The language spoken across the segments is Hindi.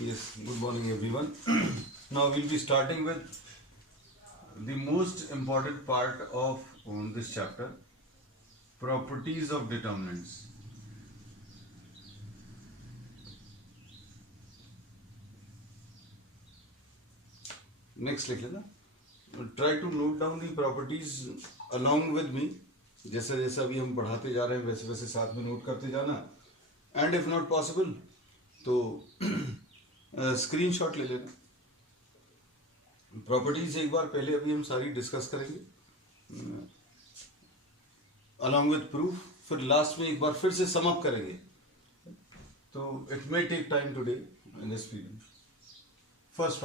Yes, good morning everyone. Now we'll be starting with the most important part of this chapter, properties of determinants. Next लिख लेना. Try to note down the properties along with me. जैसा जैसा अभी हम पढ़ाते जा रहे हैं वैसे वैसे साथ में नोट करते जाना. And if not possible, तो स्क्रीनशॉट ले लेना. प्रॉपर्टीज एक बार पहले अभी हम सारी डिस्कस करेंगे अलॉन्ग विद प्रूफ, फिर लास्ट में एक बार फिर से सम अप करेंगे. तो it may take time today in this period. First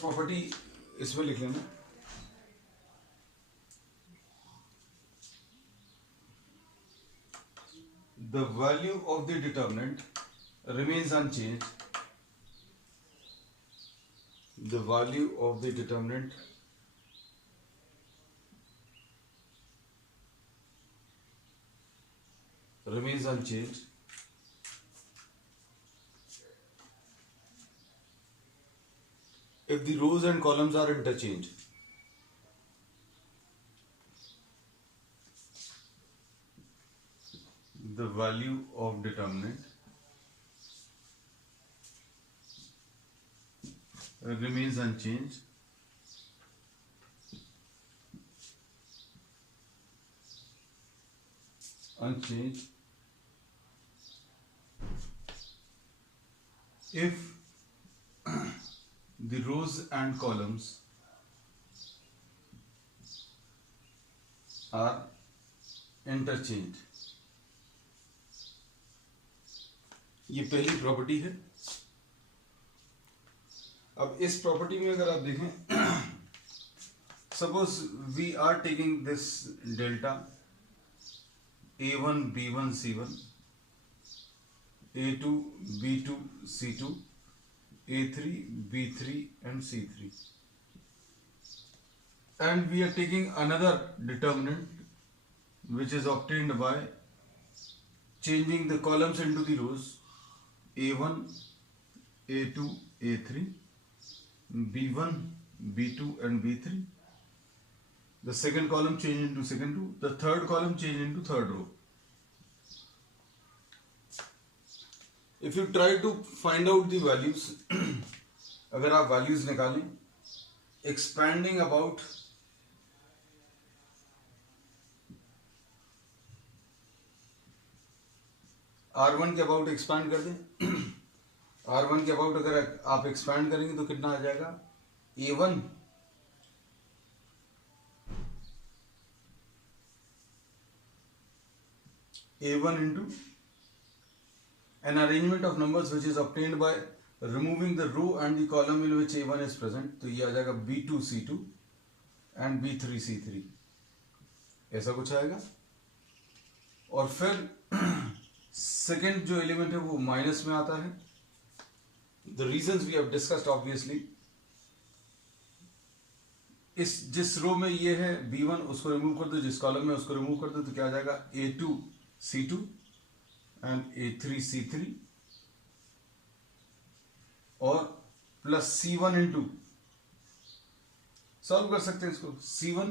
property इसमें लिख लेना. The value of the determinant remains unchanged. The value of the determinant remains unchanged if the rows and columns are interchanged. The value of determinant remains unchanged if the rows and columns are interchanged. ये पहली प्रॉपर्टी है. अब इस प्रॉपर्टी में अगर आप देखें, suppose we are taking this delta A1 B1 C1, A2 B2 C2, A3 B3 and C3, and we are taking another determinant which is obtained by changing the columns into the rows A1 A2 A3, B1 B2 and B3. The second column change into second row, the third column change into third row. If you try to find out the values, अगर आप values निकालें, expanding about R1 के अबाउट एक्सपैंड कर दें. R1 के अबाउट अगर आप एक्सपैंड करेंगे तो कितना आ जाएगा? A1 into an arrangement of numbers which is obtained by removing the row and the column in which A1 is present. तो ये आ जाएगा B2 C2 and B3 C3, ऐसा कुछ आएगा. और फिर सेकेंड जो एलिमेंट है वो माइनस में आता है. The reasons we have discussed obviously. इस जिस रो में ये है B1 उसको रिमूव कर दो, जिस कॉलम में उसको रिमूव कर दो, तो क्या आ जाएगा? A2 C2 and A3 C3 और प्लस C1 इंटू, सॉल्व कर सकते हैं इसको, C1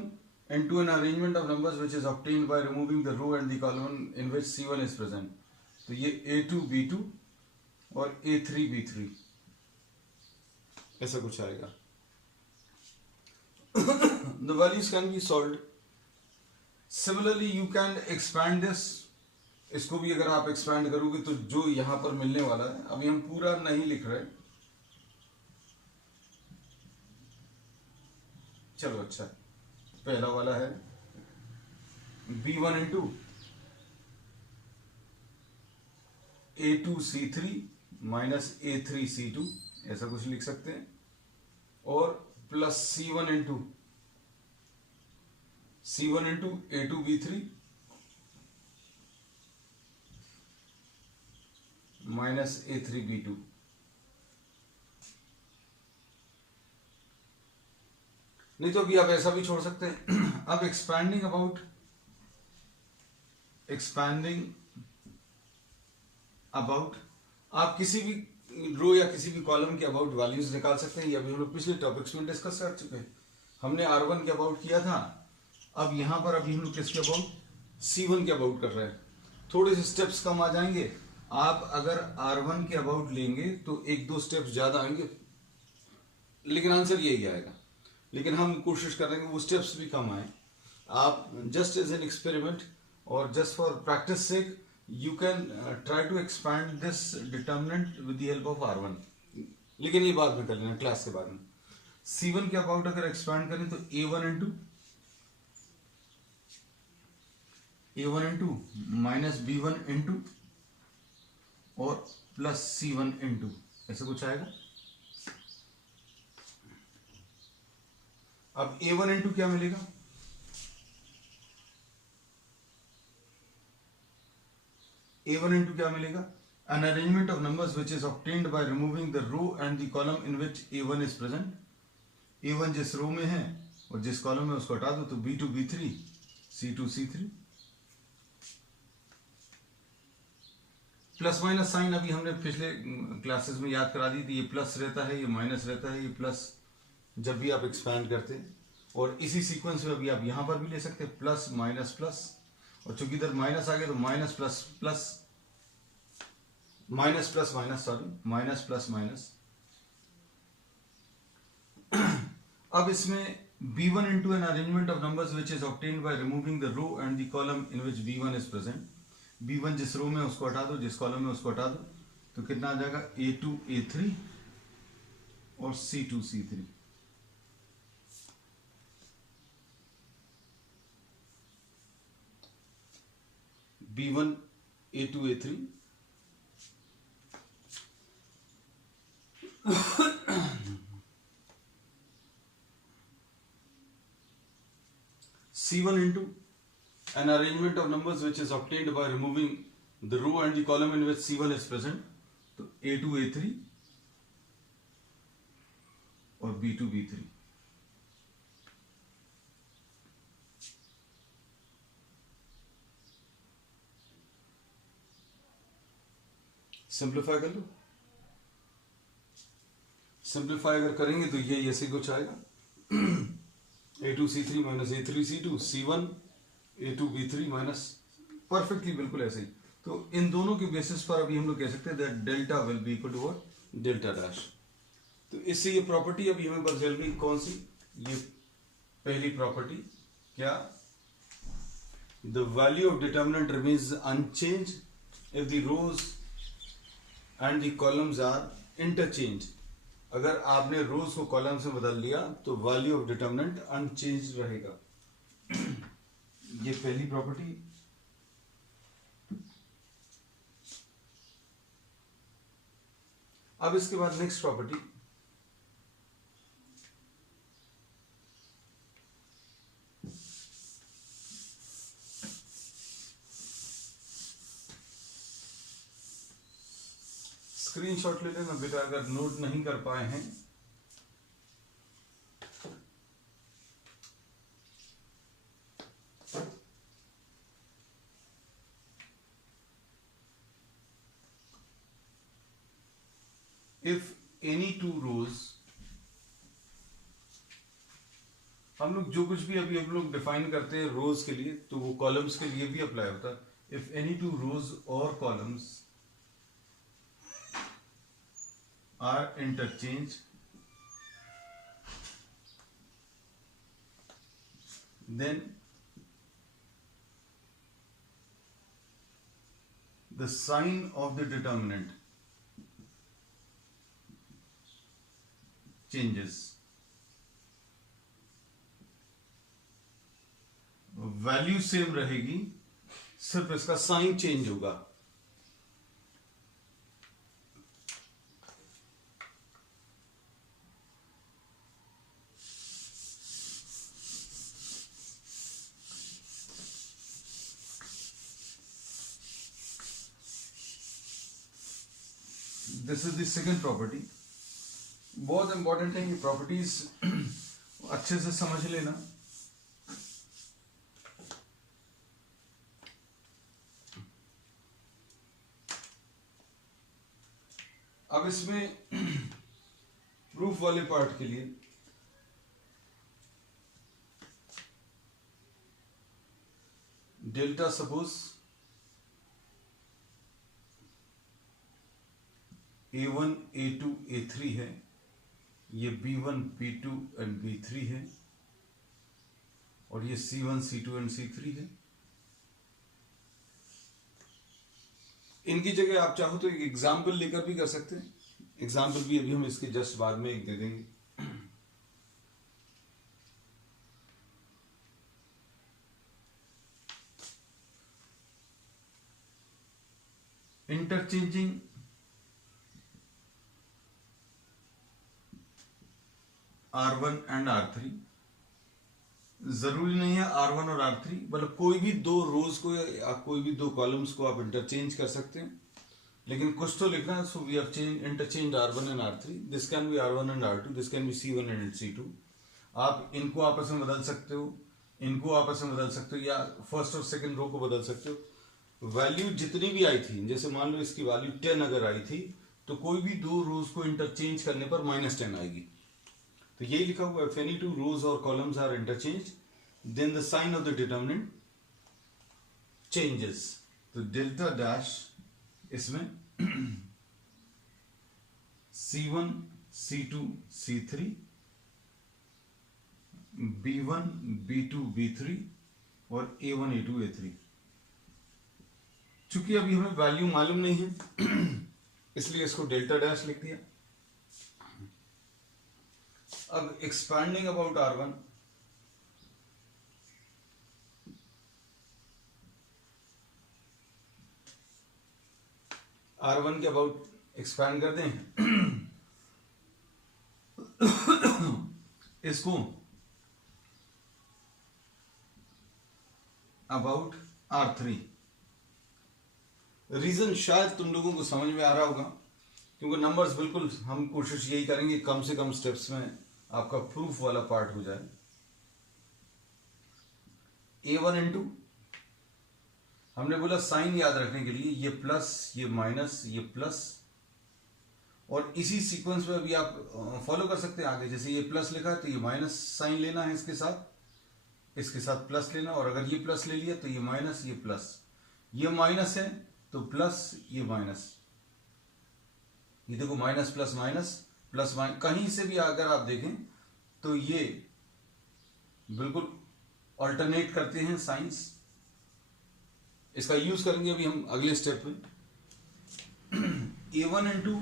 into an arrangement of numbers which is obtained by removing the row and the column in which C1 is present. तो ये A2 B2 और A3 B3 ऐसा कुछ आएगा. The values can be solved. Similarly, you can expand this. इसको भी अगर आप expand करोगे तो जो यहां पर मिलने वाला है, अभी हम पूरा नहीं लिख रहे. चलो अच्छा, पहला वाला है B1 into A2 C3 minus A3 C2, ऐसा कुछ लिख सकते हैं. और plus C1 into A2 B3 minus A3 B2. नहीं तो अभी आप ऐसा भी छोड़ सकते हैं. अब expanding अबाउट, आप किसी भी रो या किसी भी कॉलम के अबाउट वैल्यूज निकाल सकते हैं। ये अभी हम लोग पिछले टॉपिक्स में डिस्कस कर चुके हैं। हमने R1 के अबाउट किया था, अब यहाँ पर अभी हम लोग किसके अबाउट, C1 के अबाउट कर रहे हैं। थोड़े से स्टेप्स कम आ जाएंगे। आप अगर R1 के अबाउट लेंगे तो एक दो स्टेप्स ज्यादा आएंगे, लेकिन आंसर यही आएगा। लेकिन हम कोशिश कर रहे हैं कि वो स्टेप्स भी कम आए। आप जस्ट एज एन एक्सपेरिमेंट और just for practice sake you can try to expand this determinant with the help of R1, लेकिन ये बाद में कर लेना, क्लास के बाद में। C1 के अबाउट अगर एक्सपैंड करें तो A1 into minus B1 into और प्लस C1 इंटू, ऐसे कुछ आएगा। अब A1 इंटू क्या मिलेगा, A1 इंटू क्या मिलेगा, an arrangement of numbers which is obtained by removing the row and the column in which A1 is present. A1 जिस रो में है और जिस कॉलम में उसको हटा दो तो B2 B3 C2 C3। Plus minus sign अभी हमने पिछले क्लासेस में याद करा दी थी, ये प्लस रहता है, ये माइनस रहता है, ये प्लस जब भी आप एक्सपैंड करते हैं। और इसी सीक्वेंस में अभी आप यहां पर भी ले सकते हैं, प्लस माइनस प्लस, और चूंकि इधर माइनस आ गया तो minus plus plus, minus plus minus, sorry minus plus minus. अब इसमें B1 into an arrangement of numbers which is obtained by removing the row and the column in which B1 is present. B1 जिस रो में उसको हटा दो, जिस कॉलम में उसको हटा दो, तो कितना आ जाएगा A2 A3 और C2 C3। B1 A2 A3 C1 into an arrangement of numbers which is obtained by removing the row and the column in which C1 is present, तो A2 A3 और B2 B3। सिंप्लीफाई कर लो। सिंप्लीफाई अगर करेंगे तो ये ऐसे कुछ आएगा, A2 C3 minus A3 C2 C1 A2 B3 minus, perfectly बिल्कुल ऐसे ही। तो इन दोनों के बेसिस पर अभी हम लोग कह सकते हैं that delta will be equal to what, delta dash. तो इससे ये प्रॉपर्टी अभी हमें पता चल गई, कौन सी, ये पहली प्रॉपर्टी, क्या, the value of determinant remains unchange if the rows and the columns are interchange. अगर आपने रोज को कॉलम से बदल दिया तो वैल्यू ऑफ डिटर्मिनेंट अनचेंज रहेगा। ये पहली प्रॉपर्टी। अब इसके बाद नेक्स्ट प्रॉपर्टी, स्क्रीनशॉट ले लेना बेटा अगर नोट नहीं कर पाए हैं। इफ एनी टू रोज, हम लोग जो कुछ भी अभी हम लोग डिफाइन करते हैं रोज के लिए, तो वो कॉलम्स के लिए भी अप्लाई होता है। इफ एनी टू रोज और columns are interchange, then the sign of the determinant changes. Value same रहेगी, सिर्फ इसका साइन चेंज होगा। This is the second property. बहुत इंपॉर्टेंट है ये प्रॉपर्टीज, अच्छे से समझ लेना। अब इसमें प्रूफ वाले पार्ट के लिए delta suppose A1 A2 A3 है, ये B1 B2 एंड B3 है, और ये C1 C2 एंड C3 है। इनकी जगह आप चाहो तो एक एग्जाम्पल लेकर भी कर सकते हैं। एग्जाम्पल भी अभी हम इसके जस्ट बाद में एक दे देंगे। इंटरचेंजिंग R1 एंड R3, जरूरी नहीं है R1 और R3, मतलब कोई भी दो रोज को या कोई भी दो कॉलम्स को आप इंटरचेंज कर सकते हैं, लेकिन कुछ तो लिखना है। So we have interchange R1 and R3, this can be R1 and R2, this can be C1 and C2। आप इनको आपस में बदल सकते हो, इनको आपस में बदल सकते हो, या फर्स्ट और सेकंड रो को बदल सकते हो। वैल्यू जितनी भी आई थी, जैसे मान लो इसकी वैल्यू 10 अगर आई थी, तो कोई भी दो रोज को इंटरचेंज करने पर -10 आएगी। तो यही लिखा हुआ है, if any two rows or columns are interchanged, then the sign of the determinant changes। तो डेल्टा डैश इसमें C1 C2 C3, B1 B2 B3 और A1 A2 A3। चूंकि अभी हमें वैल्यू मालूम नहीं है इसलिए इसको डेल्टा डैश लिख दिया। अब एक्सपैंडिंग अबाउट R1, R1 के अबाउट एक्सपैंड कर दें इसको अबाउट R3। रीजन शायद तुम लोगों को समझ में आ रहा होगा, क्योंकि नंबर्स बिल्कुल हम कोशिश यही करेंगे कम से कम स्टेप्स में आपका प्रूफ वाला पार्ट हो जाए। A1 इंटू, हमने बोला साइन याद रखने के लिए, ये प्लस ये माइनस ये प्लस, और इसी सीक्वेंस में अभी आप फॉलो कर सकते हैं आगे। जैसे ये प्लस लिखा है तो ये माइनस साइन लेना है, इसके साथ प्लस लेना, और अगर ये प्लस ले लिया तो ये माइनस ये प्लस, ये माइनस है तो प्लस ये माइनस, ये देखो minus plus minus plus minus, कहीं से भी अगर आप देखें तो ये बिल्कुल ऑल्टरनेट करते हैं साइंस। इसका यूज करेंगे अभी हम अगले स्टेप में। A1 into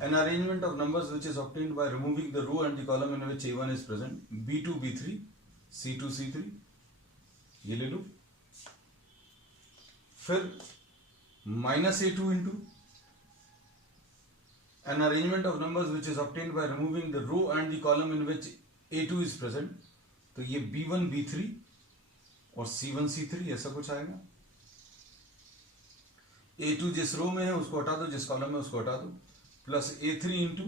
an arrangement of numbers which is obtained by removing the row and the column in which A1 is present, B2 B3 C2 C3, ये ले लो। फिर -A2 into an arrangement of numbers which is obtained by removing the row and the column in which A2 is present, तो ये B1 B3 और C1 C3 ऐसा कुछ आएगा। A2 जिस रो में है उसको हटा दो, जिस कॉलम में उसको हटा दो, प्लस A3 इंटू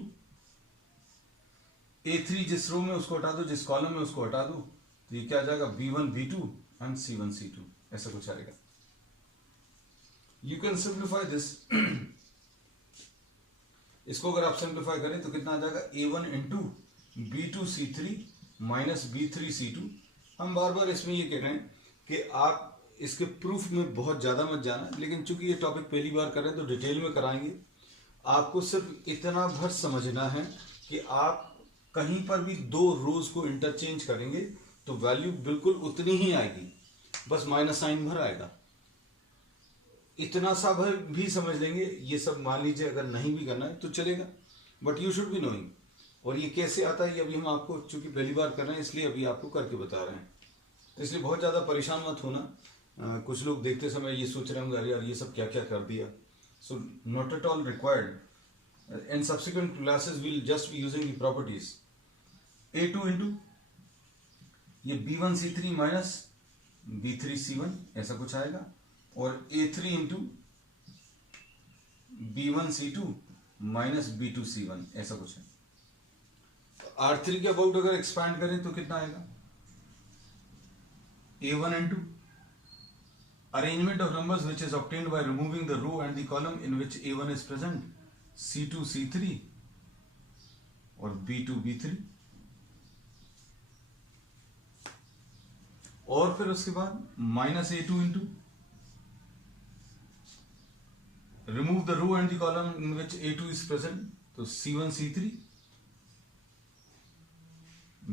A3 जिस रो में उसको हटा दो, जिस कॉलम में उसको हटा दो, तो ये क्या आ जाएगा B1 B2 and C1 C2, ऐसा कुछ आएगा। You can simplify this. इसको अगर आप सिंप्लीफाई करें तो कितना आ जाएगा, A1 into B2 C3 minus B3 C2। हम बार बार इसमें ये कह रहे हैं कि आप इसके प्रूफ में बहुत ज़्यादा मत जाना, लेकिन चूंकि ये टॉपिक पहली बार कर रहे हैं तो डिटेल में कराएंगे। आपको सिर्फ इतना भर समझना है कि आप कहीं पर भी दो रोज को इंटरचेंज करेंगे तो वैल्यू बिल्कुल उतनी ही आएगी, बस माइनस साइन भर आएगा। इतना सा भर भी समझ लेंगे, ये सब मान लीजिए अगर नहीं भी करना है तो चलेगा, but you should be knowing. और ये कैसे आता है ये अभी हम आपको चूंकि पहली बार कर रहे हैं इसलिए अभी आपको करके बता रहे हैं, तो इसलिए बहुत ज़्यादा परेशान मत होना। कुछ लोग देखते समय ये सोच रहे होंगे अरे यार ये सब क्या क्या कर दिया। So not at all required. In subsequent classes will just be using the properties. A2 into ये B1 C3 minus B3 C1 ऐसा कुछ आएगा, और A3 into B1 C2 minus B2 C1 ऐसा कुछ है। R3 के अबाउट अगर एक्सपैंड करें तो कितना आएगा, A1 into arrangement of numbers which is obtained by removing the row and the column in which A1 is present, C2 C3 और B2 B3, और फिर उसके बाद -A2 into, remove the row and the column in which A2 is present, तो C1 C3,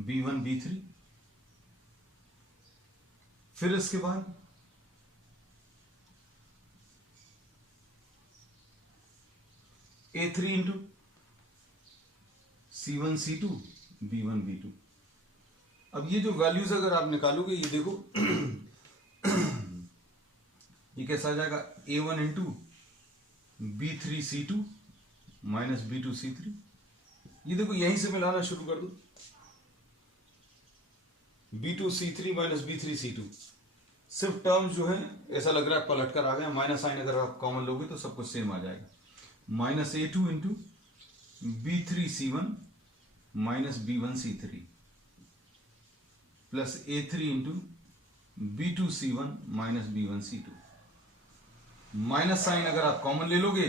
B1 B3, फिर इसके बाद A3 into C1 C2, B1 B2। अब ये जो वैल्यूज अगर आप निकालोगे, ये देखो ये कैसा आ जाएगा, A1 into B3 C2 minus B2 C3। ये देखो यहीं से मिलाना शुरू कर दो, B2 C3 minus B3 C2। सिर्फ टर्म्स जो है ऐसा लग रहा है पलट कर आ गया, माइनस साइन अगर आप कॉमन लोगे तो सब कुछ सेम आ जाएगा। -A2 into B3 C1 minus B1 C3 plus A3 into B2 C1 minus B1 C2। Minus sign अगर आप कॉमन ले लोगे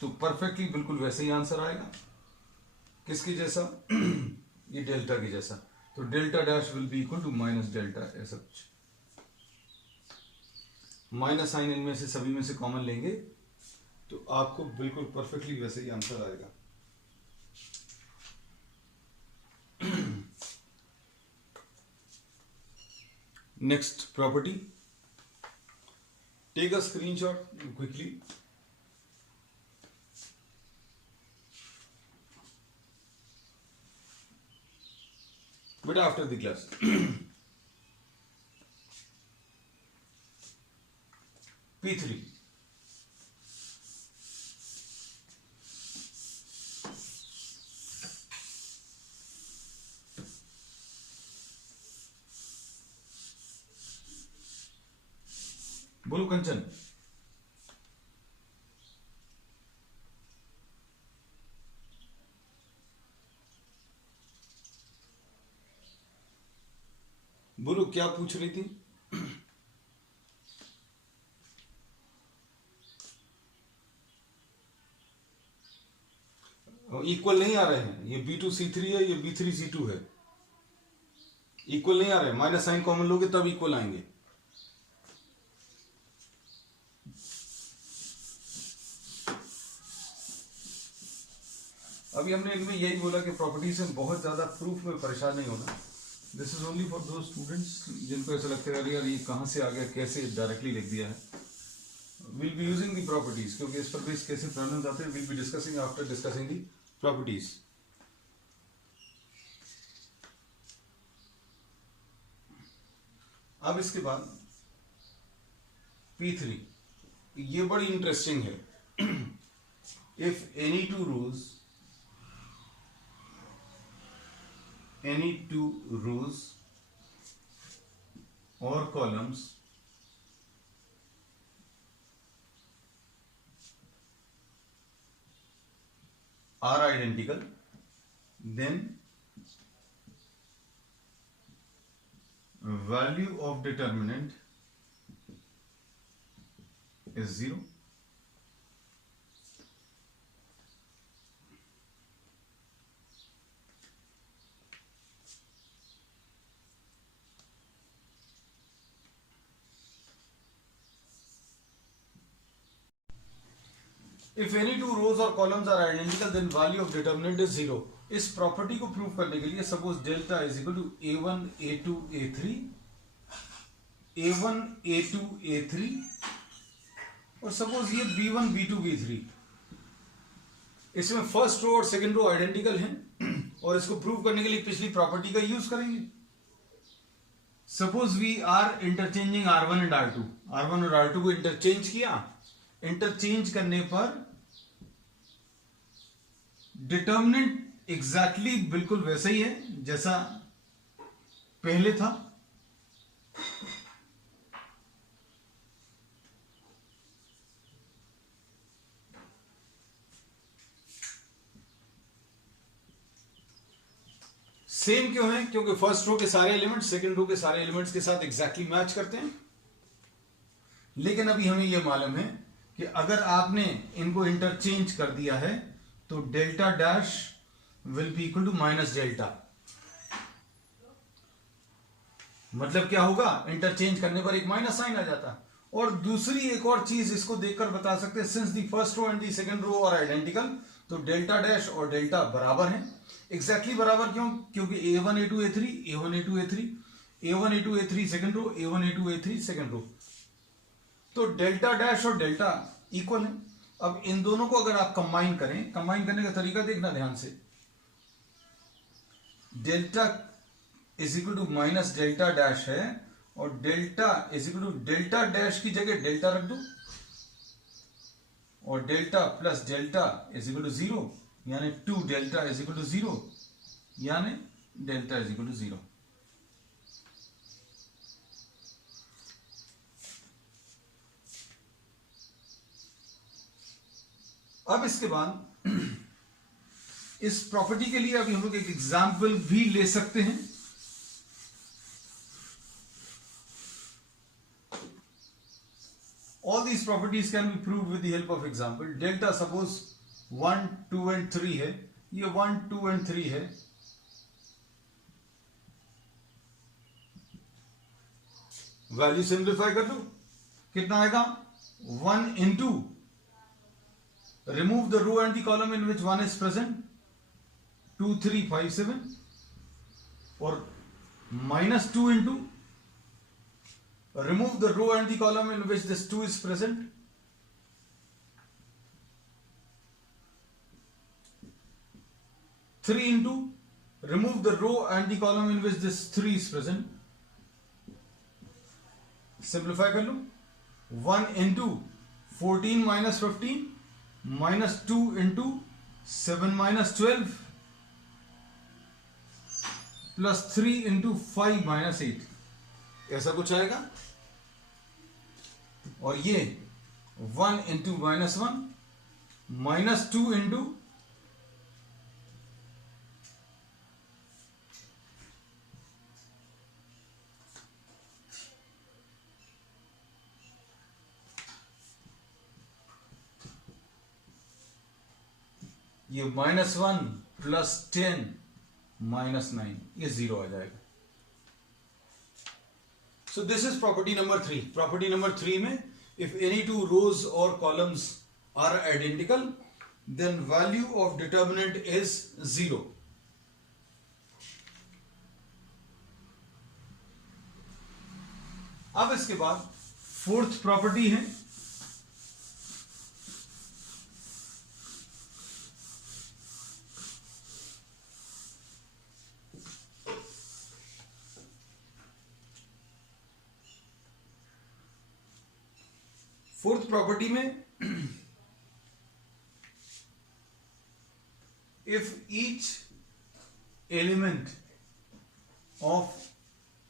तो परफेक्टली बिल्कुल वैसे ही आंसर आएगा, किसके जैसा ये डेल्टा के जैसा। तो delta dash will be equal to minus delta, ऐसा कुछ। माइनस साइन इनमें से सभी में से कॉमन लेंगे तो आपको बिल्कुल परफेक्टली वैसे ही आंसर आएगा। Next property, take a screenshot quickly. But after the class. P3. बोलो कंचन। बोलो क्या पूछ रही थी? इक्वल नहीं आ रहे हैं, ये B2 C3 है, ये B3 C2 है, इक्वल नहीं आ रहे हैं। माइनस साइन कॉमन लोगे तब इक्वल आएंगे। अभी हमने इनमें यही बोला कि प्रॉपर्टीज में बहुत ज्यादा प्रूफ में परेशान नहीं होना। दिस इज ओनली फॉर दो स्टूडेंट्स जिनको ऐसा लगता है यार ये कहाँ से आ गया, कैसे डायरेक्टली लिख दिया है। Will be using the properties, क्योंकि इस पर बेस कैसे प्रॉब्लम्स आते हैं will be discussing after discussing the properties. अब इसके बाद P3, ये बड़ी इंटरेस्टिंग है। If any two rows or columns are identical, then value of determinant is 0. If any two rows or columns are identical, then value of determinant is 0. इस प्रॉपर्टी को प्रूव करने के लिए suppose delta is equal to A1 A2 A3, A1 A2 A3, और सपोज ये B1 B2 B3, इसमें फर्स्ट रो और सेकंड रो आइडेंटिकल हैं, और इसको प्रूव करने के लिए पिछली प्रॉपर्टी का यूज करेंगे। Suppose we are interchanging R1 and R2, R1 और R2 को इंटरचेंज किया, इंटरचेंज करने पर डिटर्मिनेंट एग्जैक्टली बिल्कुल वैसा ही है जैसा पहले था। सेम क्यों है? क्योंकि फर्स्ट रो के सारे एलिमेंट्स सेकंड रो के सारे एलिमेंट्स के साथ एग्जैक्टली मैच करते हैं। लेकिन अभी हमें यह मालूम है कि अगर आपने इनको इंटरचेंज कर दिया है तो delta dash will be equal to minus delta. मतलब क्या होगा, इंटरचेंज करने पर एक माइनस साइन आ जाता। और दूसरी एक और चीज इसको देखकर बता सकते हैं, since the first row and the second row are identical, तो डेल्टा डैश और डेल्टा बराबर हैं। एग्जैक्टली बराबर क्यों? क्योंकि a1 a2 a3 a1 a2 a3 a1 a2 a3 second row a1 a2 a3 second row, तो डेल्टा डैश और डेल्टा इक्वल है। अब इन दोनों को अगर आप कंबाइन करें, कंबाइन करने का तरीका देखना ध्यान से, delta is equal to minus delta dash है और delta is equal to delta dash की जगह डेल्टा रख दो और delta plus delta is equal to 0, यानी 2 डेल्टा इज इक्वल टू 0, यानी डेल्टा इज इक्वल टू 0। अब इसके बाद इस प्रॉपर्टी के लिए अभी हम लोग एक एग्जाम्पल भी ले सकते हैं। All these properties can be proved with the help of example. Delta suppose 1, 2 and 3 है, ये 1, 2 and 3 है। वैल्यू सिंप्लीफाई कर दो, कितना आएगा? 1 into remove the row and the column in which 1 is present, 2, 3, 5, 7, और minus 2 into remove the row and the column in which this 2 is present, 3 into remove the row and the column in which this 3 is present, simplify कर लो, 1 into 14 minus 15 minus 2 into 7 minus 12 plus 3 into 5 minus 8, ऐसा कुछ आएगा। और ये 1 into minus 1 minus 2 into ये -1 plus 10 minus 9, ये 0 आ जाएगा। So this is property number 3. Property number 3 में if any two rows or columns are identical, then value of determinant is 0. अब इसके बाद फोर्थ प्रॉपर्टी है फोर्थ प्रॉपर्टी में if each element of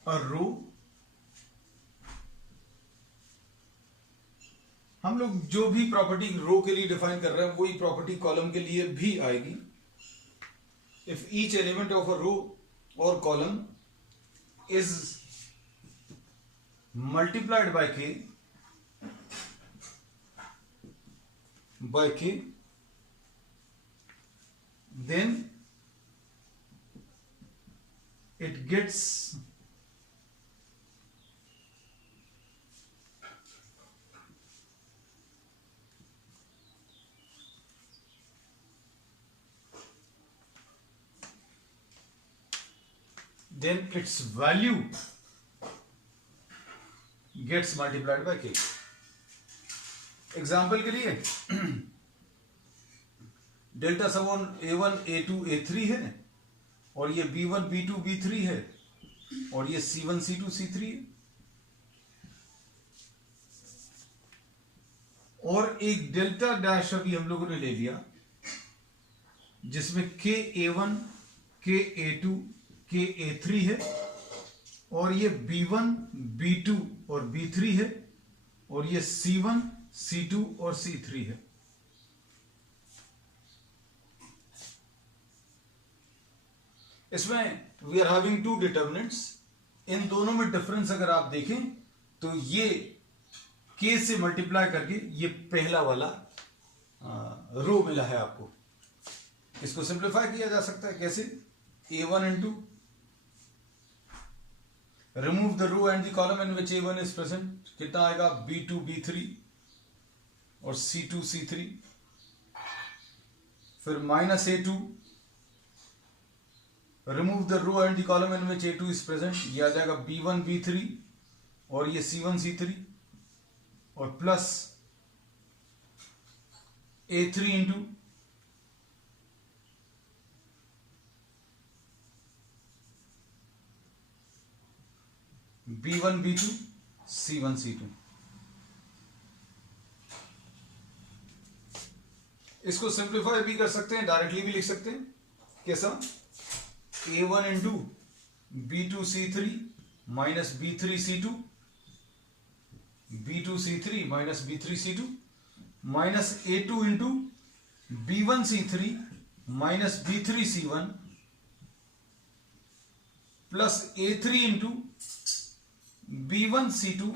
a row, हम लोग जो भी प्रॉपर्टी रो के लिए डिफाइन कर रहे हैं वही प्रॉपर्टी कॉलम के लिए भी आएगी। if each element of a row or column is multiplied by k, then it gets then its value gets multiplied by k. Example के लिए डेल्टा सबोन a1 a2 a3 है और ये b1 b2 b3 है और ये c1 c2 c3 है, और एक डेल्टा डैश अभी हम लोगों ने ले लिया जिसमें k a1 k a2 k a3 है और ये b1 b2 और b3 है और ये c1 c2 और c3 है। इसमें we are having two determinants, इन दोनों में डिफरेंस अगर आप देखें तो ये k से मल्टीप्लाई करके ये पहला वाला रो मिला है आपको। इसको सिंप्लीफाई किया जा सकता है कैसे? a1 into, remove the row and the column in which a1 is present, कितना आएगा? b2 b3 और c2 c3, फिर minus a2, remove the row and the column in which a2 is present, ये आ जाएगा b1 b3 और ये c1 c3, और plus a3 into b1 b2 c1 c2। इसको सिंप्लीफाई भी कर सकते हैं, डायरेक्टली भी लिख सकते हैं। कैसा? a1 into b2 c3 minus b3 c2, b2 c3 minus b3 c2, minus a2 into b1 c3 minus b3 c1, plus a3 into b1 c2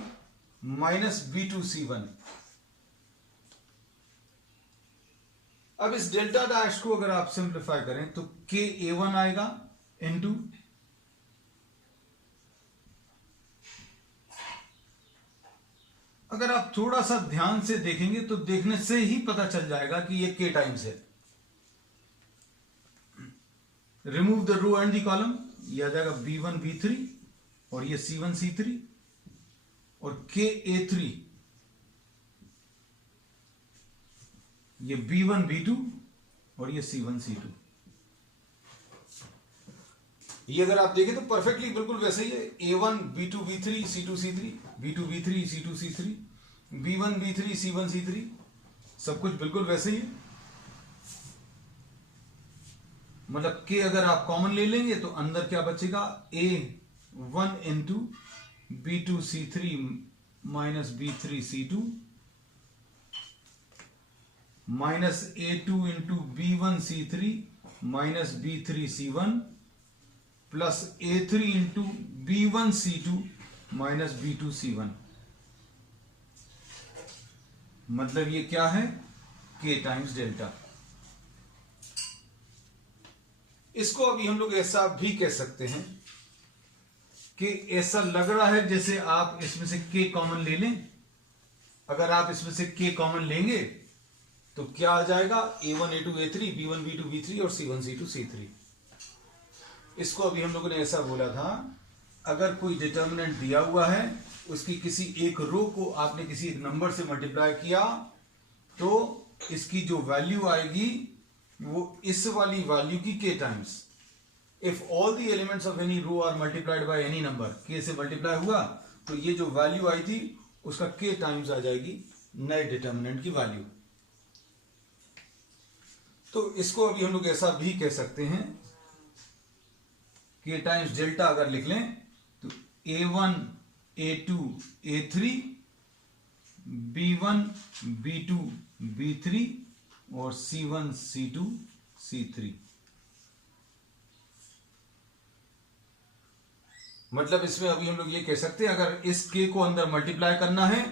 minus b2 c1। अब इस डेल्टा डैश को अगर आप सिंप्लीफाई करें तो k a1 आएगा इंटू अगर आप थोड़ा सा ध्यान से देखेंगे तो देखने से ही पता चल जाएगा कि ये k टाइम्स है। Remove the row and the column, ये आ जाएगा b1 b3 और ये c1 c3 और k a3, ये b1 b2 और ये c1 c2। ये अगर आप देखें तो परफेक्टली बिल्कुल वैसे ही है। a1 b2 b3 c2 c3, b2 b3 c2 c3, b1 b3 c1 c3, सब कुछ बिल्कुल वैसे ही है। मतलब k अगर आप कॉमन ले लेंगे तो अंदर क्या बचेगा? a1 into b2 c3 minus b3 c2 minus a2 into b1 c3 minus b3 c1 plus a3 into b1 c2 minus b2 c1। मतलब ये क्या है? k times delta. इसको अभी हम लोग ऐसा भी कह सकते हैं कि ऐसा लग रहा है जैसे आप इसमें से k कॉमन ले लें। अगर आप इसमें से k कॉमन लेंगे तो क्या आ जाएगा? a1 a2 a3, b1 b2 b3 और c1 c2 c3। इसको अभी हम लोगों ने ऐसा बोला था, अगर कोई डिटर्मिनेंट दिया हुआ है, उसकी किसी एक रो को आपने किसी एक नंबर से मल्टीप्लाई किया तो इसकी जो वैल्यू आएगी वो इस वाली वैल्यू की k times. If all the elements of any row are multiplied by any number, k से मल्टीप्लाई हुआ तो ये जो वैल्यू आई थी उसका k टाइम्स आ जाएगी नए डिटर्मिनेंट की वैल्यू। तो इसको अभी हम लोग ऐसा भी कह सकते हैं, k टाइम्स डेल्टा अगर लिख लें तो a1 a2 a3 b1 b2 b3 और c1 c2 c3। मतलब इसमें अभी हम लोग ये कह सकते हैं, अगर इस k को अंदर मल्टीप्लाई करना है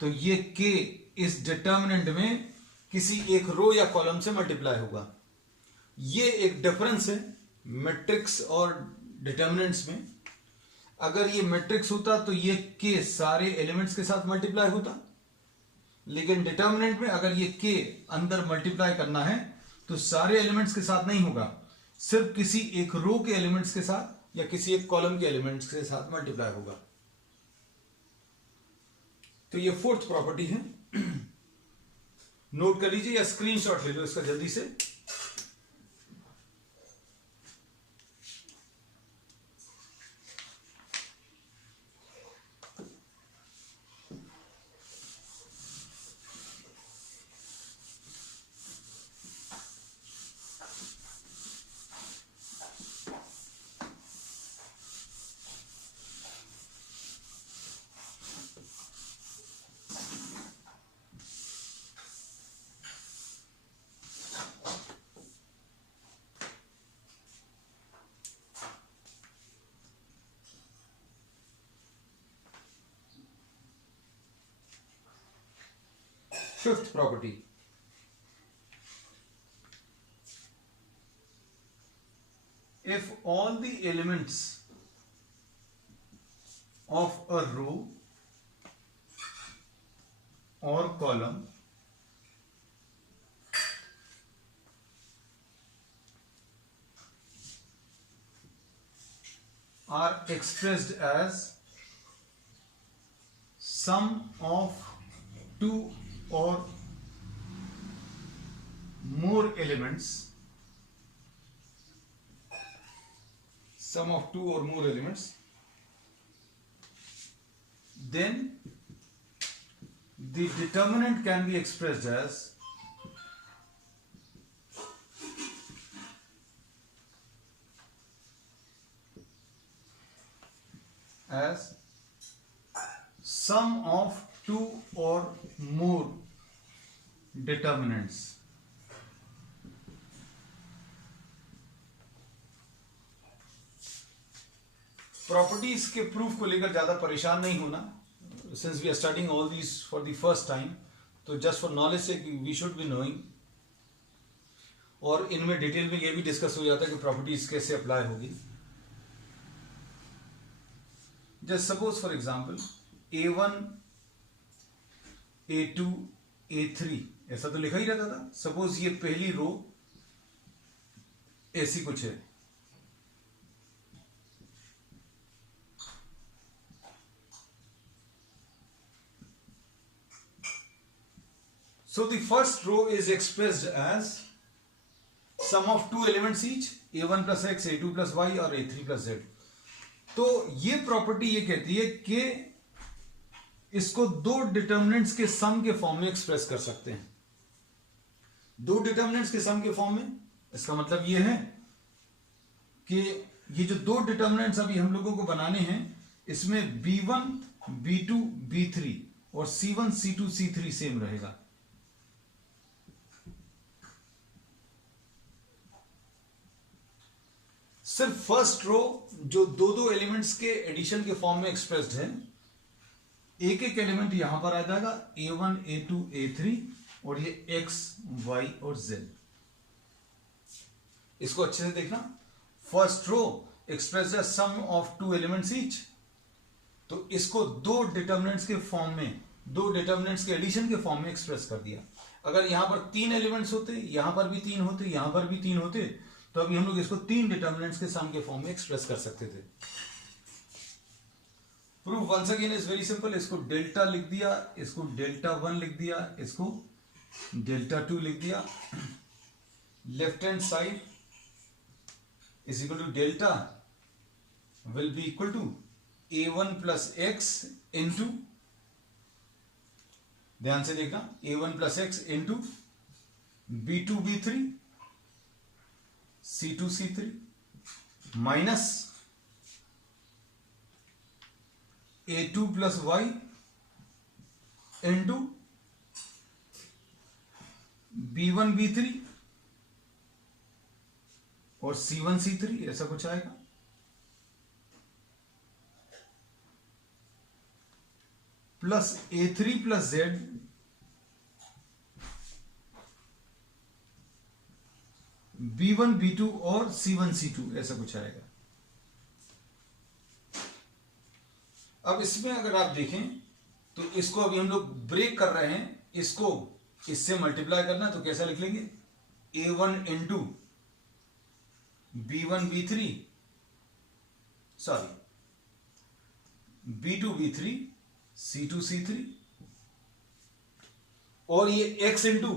तो ये k इस डिटर्मिनेंट में किसी एक रो या कॉलम से मल्टीप्लाई होगा। ये एक डिफरेंस है मैट्रिक्स और डिटर्मिनेंट्स में। अगर ये मैट्रिक्स होता तो ये k सारे एलिमेंट्स के साथ मल्टीप्लाई होता, लेकिन डिटर्मिनेंट में अगर ये k अंदर मल्टीप्लाई करना है तो सारे एलिमेंट्स के साथ नहीं होगा, सिर्फ किसी एक रो के एलिमेंट्स के साथ या किसी एक कॉलम के एलिमेंट्स के साथ मल्टीप्लाई होगा। तो ये फोर्थ प्रॉपर्टी है, नोट कर लीजिए या स्क्रीनशॉट ले लो इसका जल्दी से। Fifth property. If all the elements of a row or column are expressed as sum of two or more elements, then the determinant can be expressed as sum of two or more determinants. Properties के प्रूफ को लेकर ज्यादा परेशान नहीं होना, since we are studying all these for the first time, तो जस्ट फॉर नॉलेज से वी शुड बी नोइंग, और इनमें डिटेल में ये भी डिस्कस हो जाता है कि प्रॉपर्टीज कैसे अप्लाई होगी. Just suppose for example A1 A2 A3 ऐसा तो लिखा ही रहता था. सपोज ये पहली रो ऐसी कुछ है, so the first row is expressed as sum of two elements each, A1 plus X, A2 plus Y और A3 plus Z. तो ये प्रॉपर्टी ये कहती है कि इसको दो डिटर्मिनेंट्स के सम के फॉर्म में एक्सप्रेस कर सकते हैं. दो डिटर्मिनेंट्स के सम के फॉर्म में, इसका मतलब ये है कि ये जो दो डिटर्मिनेंट्स अभी हम लोगों को बनाने हैं, इसमें B1 B2 B3 और C1 C2 C3 सेम रहेगा. सिर्फ फर्स्ट रो जो दो दो एलिमेंट्स के एडिशन के फॉर्म में एक्सप्रेस्ड है, एक एक एलिमेंट यहां पर आ जाएगा A1 A2 A3 और ये X Y और Z. इसको अच्छे से देखना. First row expressed as sum of two elements each, तो इसको दो डिटर्मिनेंट्स के फॉर्म में, दो डिटर्मिनेंट्स के एडिशन के फॉर्म में एक्सप्रेस कर दिया. अगर यहां पर तीन एलिमेंट्स होते, यहां पर भी तीन होते, यहां पर भी तीन होते, तो अभी हम लोग इसको तीन डिटर्मिनेंट्स के सम के फॉर्म में एक्सप्रेस कर सकते थे. Proof once again is very simple. इसको डेल्टा लिख दिया, इसको डेल्टा 1 लिख दिया, इसको डेल्टा 2 लिख दिया. Left hand side is equal to delta will be equal to A1 plus x into, ध्यान से देखना, A1 plus x into B2 B3 C2 C3 minus A2 plus y into B1 B3 और C1 C3, ऐसा कुछ आएगा. Plus A3 plus Z B1 B2 और C1 C2, ऐसा कुछ आएगा. अब इसमें अगर आप देखें तो इसको अभी हम लोग ब्रेक कर रहे हैं, इसको इससे मल्टीप्लाई करना, तो कैसा लिख लेंगे, A1 into B1 B3 sorry B2 B3 C2 C3 और ये X इंटू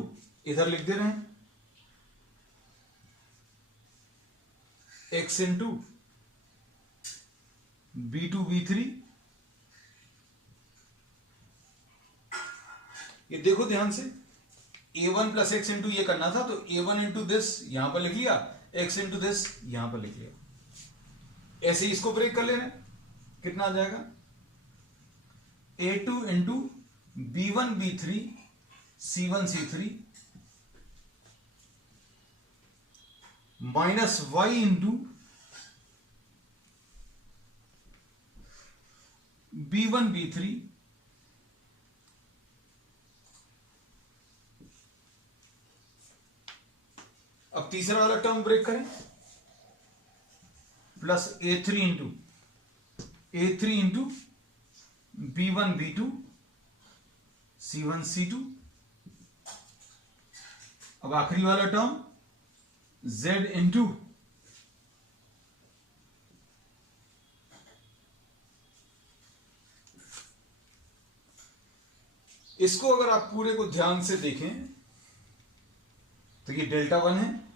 इधर लिख दे रहे हैं X इंटू B2 B3. ये देखो ध्यान से, A1 प्लस एक्स इंटू ये करना था, तो A1 इंटू दिस यहां पर लिख लिया, X इंटू दिस यहां पर लिख लिया. ऐसे ही इसको ब्रेक कर लेना, कितना आ जाएगा, A2 into B1 B3 C1 C3 minus Y into B1 B3 अब तीसरा वाला टर्म ब्रेक करें, plus A3 into B1 B2 C1 C2। अब आखिरी वाला टर्म Z इंटू इसको अगर आप पूरे को ध्यान से देखें तो ये डेल्टा 1 है,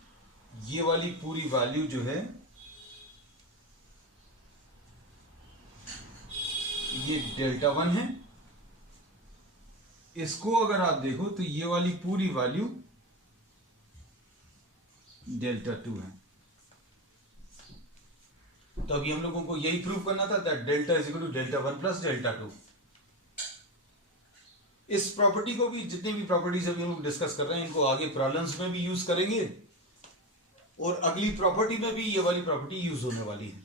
ये वाली पूरी वैल्यू जो है ये डेल्टा 1 है। इसको अगर आप देखो तो ये वाली पूरी वैल्यू डेल्टा 2 है। तो अभी हम लोगों को यही प्रूव करना था that delta is equal to delta 1 plus delta 2। इस प्रॉपर्टी को भी, जितनी भी प्रॉपर्टीज अभी हम लोग डिस्कस कर रहे हैं, इनको आगे प्रॉब्लम्स में भी यूज करेंगे और अगली प्रॉपर्टी में भी ये वाली प्रॉपर्टी यूज होने वाली है।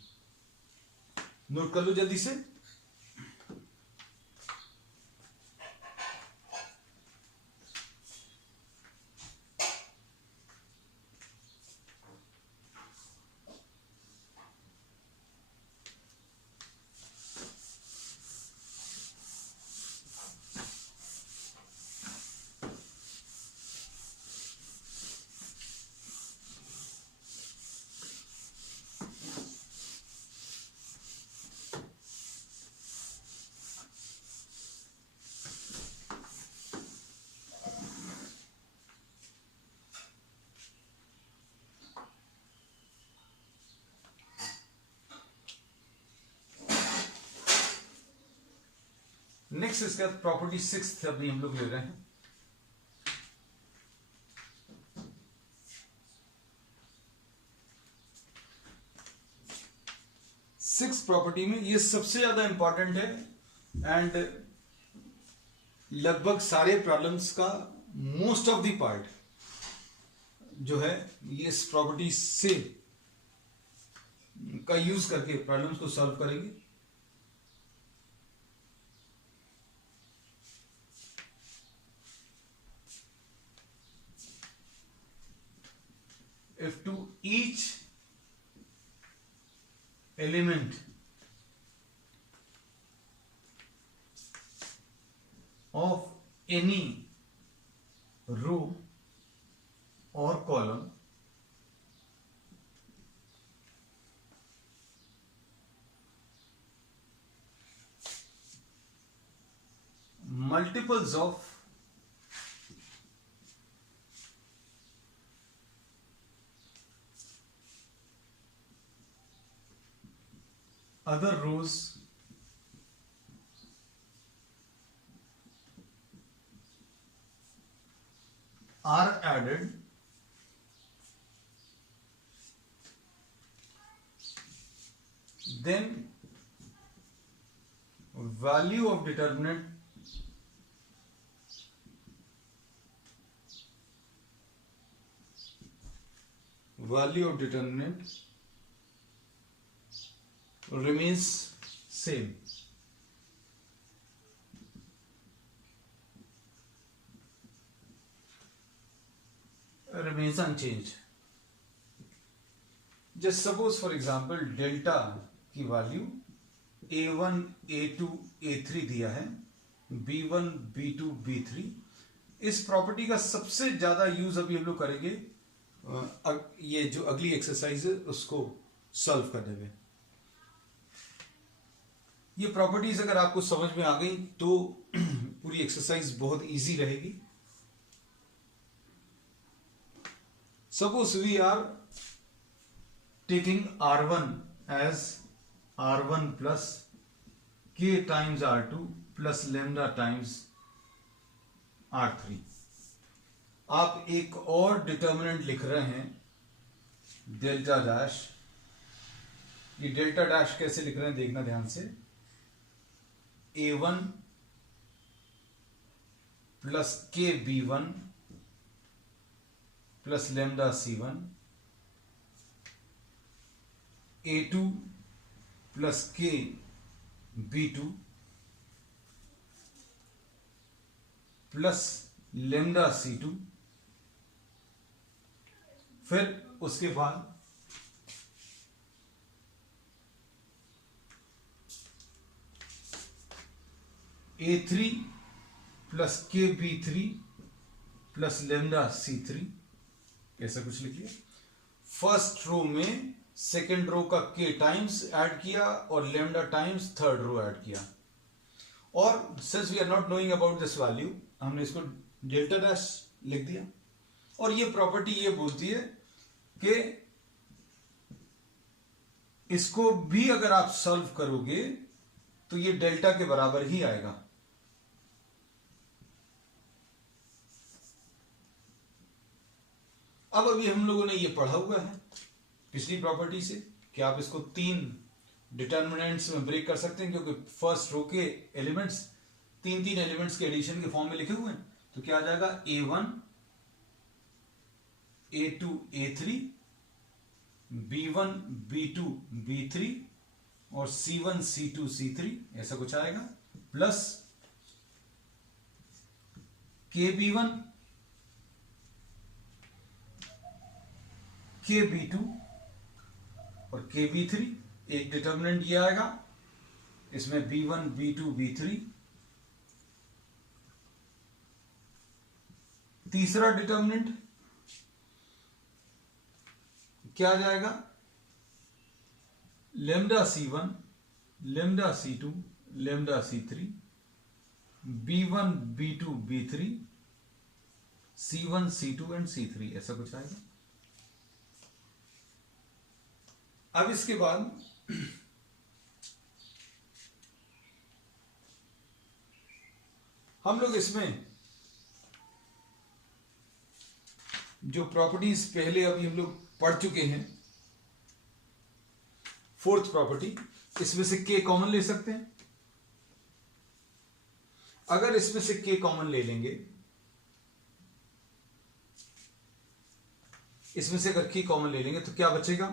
नोट कर लो जल्दी से। नेक्स्ट इसका प्रॉपर्टी 6 अभी हम लोग ले रहे हैं। सिक्स प्रॉपर्टी में ये सबसे ज्यादा इंपॉर्टेंट है एंड लगभग सारे प्रॉब्लम्स का मोस्ट ऑफ द पार्ट जो है ये इस प्रॉपर्टी से का यूज करके प्रॉब्लम्स को सॉल्व करेंगे। If to each element of any row or column multiples of other rows are added, then value of determinant remains same. Remains unchanged. Just suppose for example delta की वैल्यू A1 A2 A3 दिया है, B1 B2 B3। इस प्रॉपर्टी का सबसे ज्यादा यूज अभी हम लोग करेंगे ये जो अगली एक्सरसाइज है उसको सॉल्व करने में। ये प्रॉपर्टीज अगर आपको समझ में आ गई तो पूरी एक्सरसाइज बहुत इजी रहेगी। Suppose we are taking R1 as R1 plus K times R2 plus lambda times R3। आप एक और डिटर्मिनेंट लिख रहे हैं डेल्टा डैश। ये डेल्टा डैश कैसे लिख रहे हैं देखना ध्यान से। A1 plus K B1 plus lambda C1, A2 plus K B2 plus lambda C2, फिर उसके बाद A3 plus KB3 plus lambda C3, ऐसा कुछ लिख लिया। फर्स्ट रो में सेकेंड रो का K टाइम्स ऐड किया और lambda times third row add किया, और since we are not knowing about this value हमने इसको डेल्टा डैश लिख दिया। और ये प्रॉपर्टी ये बोलती है कि इसको भी अगर आप सॉल्व करोगे तो ये डेल्टा के बराबर ही आएगा। अब अभी हम लोगों ने ये पढ़ा हुआ है पिछली प्रॉपर्टी से कि आप इसको 3 डिटर्मिनेंट्स में ब्रेक कर सकते हैं, क्योंकि फर्स्ट रो के एलिमेंट्स 3 एलिमेंट्स के एडिशन के फॉर्म में लिखे हुए हैं। तो क्या आ जाएगा, A1 A2 A3 B1 B2 B3 और C1 C2 C3, ऐसा कुछ आएगा, प्लस KB1 KB2 और KB3, एक डिटर्मिनेंट ये आएगा, इसमें B1 B2 B3। तीसरा डिटर्मिनेंट क्या आ जाएगा, lambda C1 lambda C2 lambda C3 B1 B2 B3 C1 C2 and C3, ऐसा कुछ आएगा। अब इसके बाद हम लोग इसमें जो प्रॉपर्टीज पहले अभी हम लोग पढ़ चुके हैं, फोर्थ प्रॉपर्टी, इसमें से K कॉमन ले सकते हैं। अगर इसमें से K कॉमन ले लेंगे, इसमें से अगर K कॉमन ले लेंगे तो क्या बचेगा,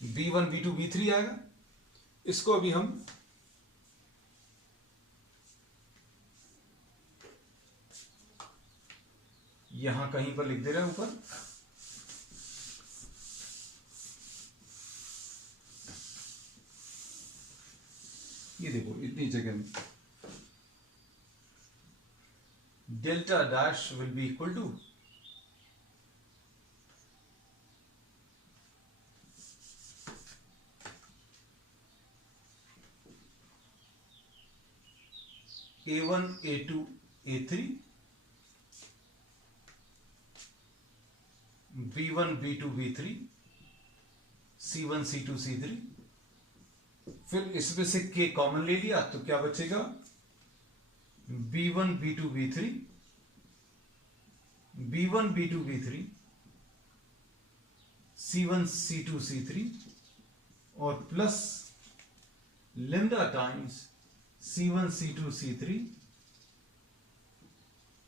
B1 B2 B3 आएगा। इसको अभी हम यहां कहीं पर लिख दे रहे हैं ऊपर। ये देखो इतनी जगह में delta dash will be equal to A1 A2 A3 B1 B2 B3 C1 C2 C3। फिर इसमें से K कॉमन ले लिया तो क्या बचेगा, B1 B2 B3 B1 B2 B3 C1 C2 C3 और plus lambda times C1 C2 C3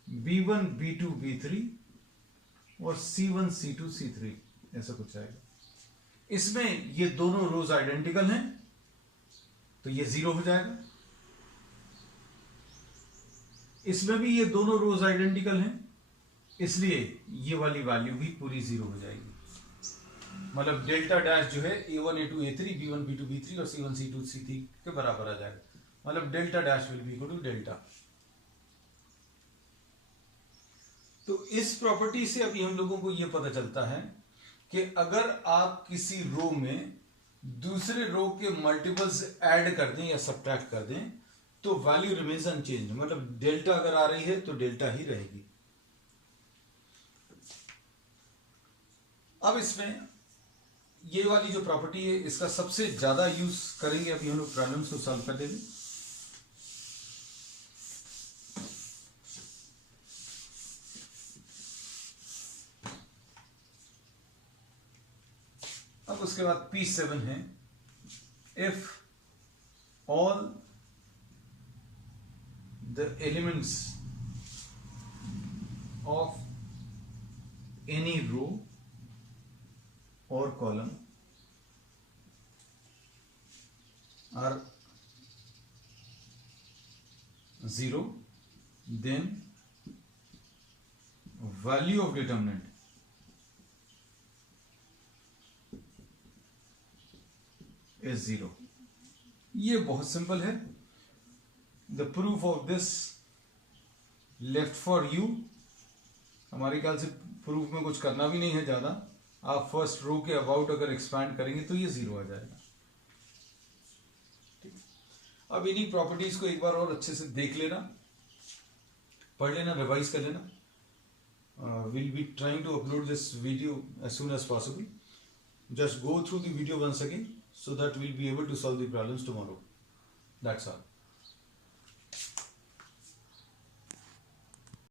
B1 B2 B3 और C1 C2 C3, ऐसा कुछ आएगा। इसमें ये दोनों रोज आइडेंटिकल हैं तो ये 0 हो जाएगा। इसमें भी ये दोनों रोज आइडेंटिकल हैं, इसलिए ये वाली वैल्यू भी पूरी 0 हो जाएगी। मतलब डेल्टा डैश जो है A1 A2 A3 B1 B2 B3 और C1 C2 C3 के बराबर आ जाएगा। मतलब delta dash will be equal to delta. तो इस प्रॉपर्टी से अभी हम लोगों को यह पता चलता है कि अगर आप किसी रो में दूसरे रो के मल्टीपल्स ऐड कर दें या सब्ट्रैक्ट कर दें तो वैल्यू रिमेन्स अनचेंज्ड, मतलब डेल्टा अगर आ रही है तो डेल्टा ही रहेगी। अब इसमें ये वाली जो प्रॉपर्टी है इसका सबसे ज्यादा यूज करेंगे अभी हम लोग प्रॉब्लम्स को सॉल्व करने में। अब उसके बाद P7 है, if all the elements of any row और column are 0, then value of determinant is 0. ये बहुत सिंपल है. The proof of this left for you. हमारे ख्याल से प्रूफ में कुछ करना भी नहीं है ज़्यादा. आप फर्स्ट रो के अबाउट अगर एक्सपैंड करेंगे तो ये 0 आ जाएगा. ठीक. अब इन्हीं प्रॉपर्टीज को एक बार और अच्छे से देख लेना, पढ़ लेना, रिवाइज कर लेना. We'll be trying to upload this video as soon as possible. Just go through the video once again so that we'll be able to solve the problems tomorrow. That's all.